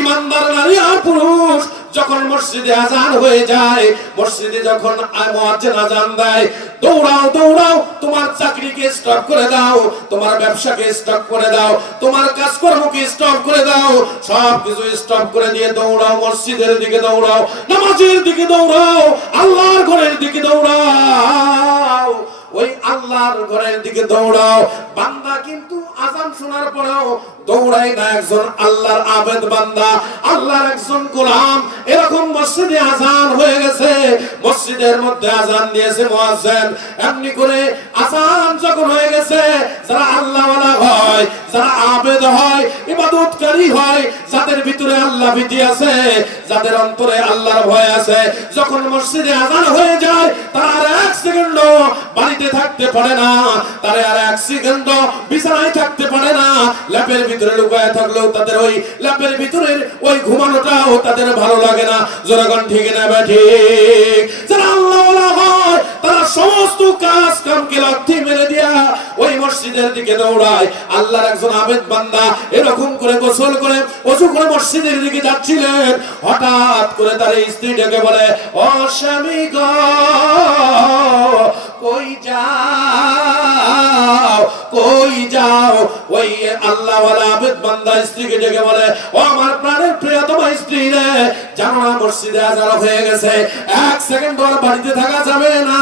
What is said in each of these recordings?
ইমানদার নারী আর পুরুষ যখন মসজিদে আজান হয়ে যায়, মসজিদে যখন মুয়াজ্জিন আজান দেয়, দৌড়াও দৌড়াও, তোমার চাকরিকে স্টপ করে দাও, তোমার ব্যবসাকে স্টপ করে দাও, তোমার কাজকর্মকে স্টপ করে দাও, সব কিছু স্টপ করে দিয়ে দৌড়াও, মসজিদের দিকে দৌড়াও, নামাজের দিকে দৌড়াও, আল্লাহর ঘরের দিকে দৌড়াও, ওই আল্লাহর ঘরের দিকে দৌড়াও। বান্দা কিন্তু আজান শোনার পরেও দৌড়ায় না, একজন আল্লাহর আবেদ বান্দা, আল্লাহর একজন গোলাম। এরকম মসজিদে আজান হয়ে গেছে, মসজিদের মধ্যে আজান দিয়েছে মুয়াজ্জিন, এমনি করে আজান যখন হয়ে গেছে, যারা আল্লাহওয়ালা হয়, যারা আবেদ হয়, ইবাদতকারী হয়, যাদের ভিতরে আল্লাহ ভীতি আছে, যাদের অন্তরে আল্লাহর ভয় আছে, যখন মসজিদে আজান হয়ে যায়, তারা আর এক সেকেন্ড বাড়িতে থাকতে পারে না, তারা আর এক সেকেন্ড বিছানায় থাকতে পারে না। ল্যাপের ভিতরে লুকায় থাকলেও তাদের ওই ল্যাপের ভিতরের ওই ঘুমানোটাও তাদের ভালো লাগে না। জনগণ ঠিক না ঠিক? যারা আল্লাহওয়ালা হয়, তারা সমস্ত কাজ কামকে লাথি মেরে দিয়া ওই মসজিদের দিকে দৌড়ায়। আল্লাহর একজন আবেদ বান্দা এরকম করে গোসল করে ওযু করে মসজিদের দিকে যাচ্ছিলেন, হঠাৎ করে তার স্ত্রী ডেকে বলে, ও স্বামী গো, কই যাও, কই যাও? ওই আল্লাহওয়ালা আবেদ বান্দা স্ত্রীকে ডেকে বলে, ও আমার প্রাণের প্রিয়তমা স্ত্রী রে, জানো না মসজিদে আজান হয়ে গেছে, এক সেকেন্ড আর বাড়িতে থাকা যাবে না,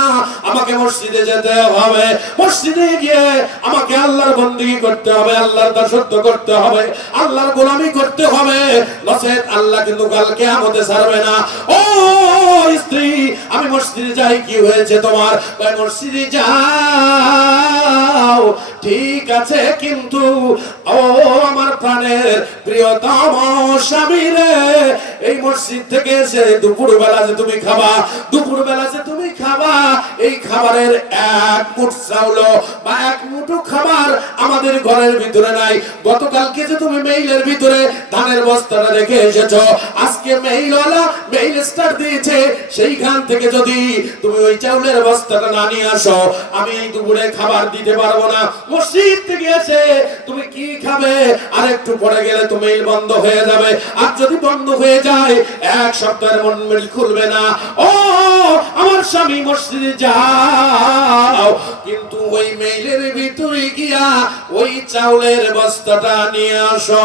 আমাকে মসজিদে যেতে হবে, মসজিদে গিয়ে আমাকে আল্লাহর বন্দেগী করতে হবে, আল্লাহর দাসত্ব করতে হবে, আল্লাহর গোলামি করতে হবে, নচেত আল্লাহ কিন্তু কাল কিয়ামতে ছাড়বে না। ও স্ত্রী, আমি মসজিদে যাই, কি হয়েছে তোমার? মসজিদে যাও ঠিক আছে, কিন্তু ও আমার প্রাণের প্রিয়তম স্বামী রে, এই মসজিদ থেকে এসে দুপুরবেলা যে তুমি খাবা, দুপুরবেলা যে তুমি খাবা, এই খাবারের এক মুঠ চাউল বা এক মুঠো খাবার আমাদের ঘরের ভিতরে নাই। গতকালকে যে তুমি মেইলের ভিতরে ধানের বস্তাটা রেখে এসেছো, আজকে মেইলওয়ালা মেইল স্টার দিয়েছে, সেইখান থেকে যদি তুমি ওই চাউলের বস্তাটা না নিয়ে আসো, আমি এই দুপুরে খাবার দিতে পারবো না। মসজিদ থেকে এসে তুমি কি খাবে? আর একটু পরে গেলে তো মেইল বন্ধ হয়ে যাবে, আর যদি বন্ধ হয়ে যায় এক সপ্তাহের মন মেইল খুলবে না। ও আমার স্বামী, মসজিদে যাও, কিন্তু ওই মেইলের ভিতরে গিয়া ওই চাউলের বস্তাটা নিয়ে আসো।